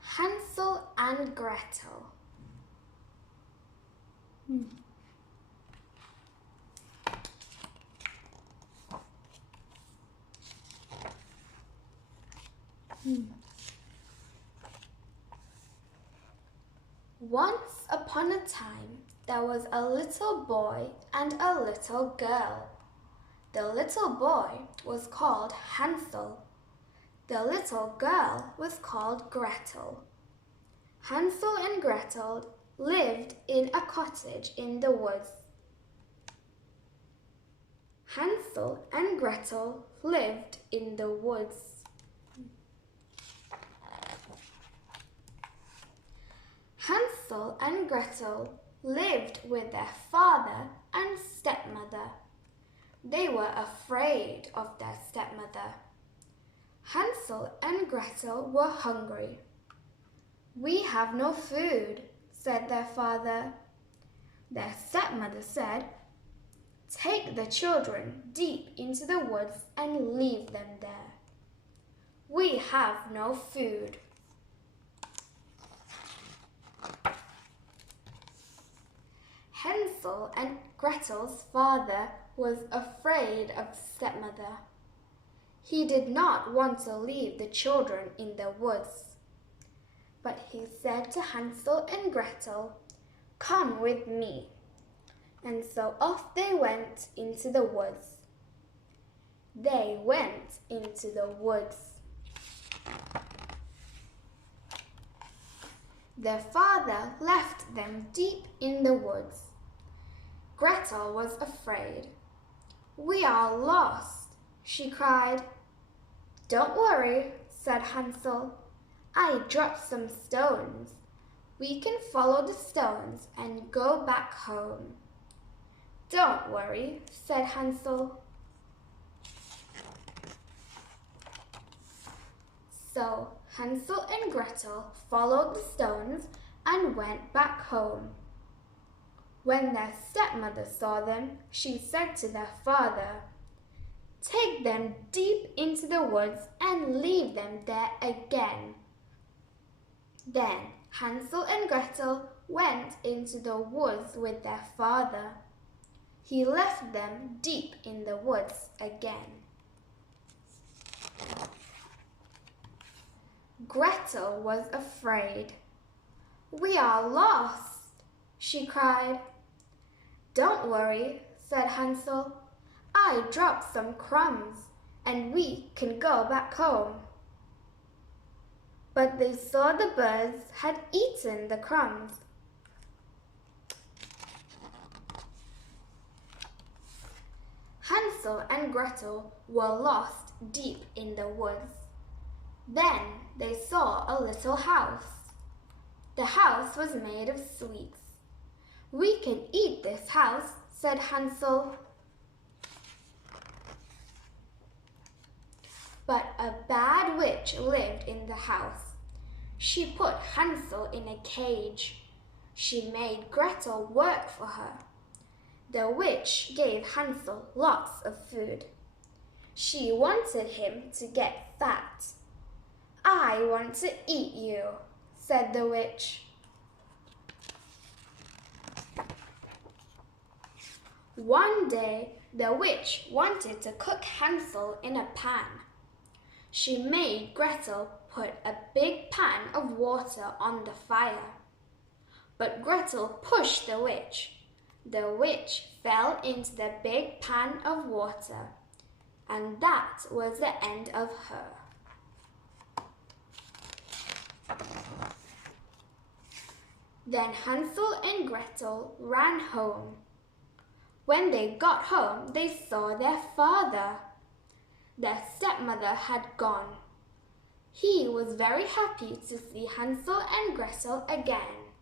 Hansel and Gretel. Once upon a time, there was a little boy and a little girl. The little boy was called Hansel. The little girl was called Gretel. Hansel and Gretel lived in a cottage in the woods. Hansel and Gretel lived in the woods. Hansel and Gretel lived with their father and stepmother. They were afraid of their stepmother. Hansel and Gretel were hungry. "We have no food," said their father. Their stepmother said, "Take the children deep into the woods and leave them there. We have no food." Hansel and Gretel's father was afraid of stepmother. He did not want to leave the children in the woods. But he said to Hansel and Gretel, "Come with me." And so off they went into the woods. They went into the woods. Their father left them deep in the woods. Gretel was afraid. "We are lost," she cried. "Don't worry," said Hansel. "I dropped some stones. We can follow the stones and go back home." "Don't worry," said Hansel. So Hansel and Gretel followed the stones and went back home. When their stepmother saw them, she said to their father, "Take them deep into the woods and leave them there again." Then Hansel and Gretel went into the woods with their father. He left them deep in the woods again. Gretel was afraid. "We are lost," she cried. "Don't worry," said Hansel. "I dropped some crumbs and we can go back home." But they saw the birds had eaten the crumbs. Hansel and Gretel were lost deep in the woods. Then they saw a little house. The house was made of sweets. "We can eat this house," said Hansel. But a bad witch lived in the house. She put Hansel in a cage. She made Gretel work for her. The witch gave Hansel lots of food. She wanted him to get fat. "I want to eat you," said the witch. One day, the witch wanted to cook Hansel in a pan. She made Gretel put a big pan of water on the fire. But Gretel pushed the witch. The witch fell into the big pan of water, and that was the end of her. Then Hansel and Gretel ran home. When they got home, they saw their father. Their stepmother had gone. He was very happy to see Hansel and Gretel again.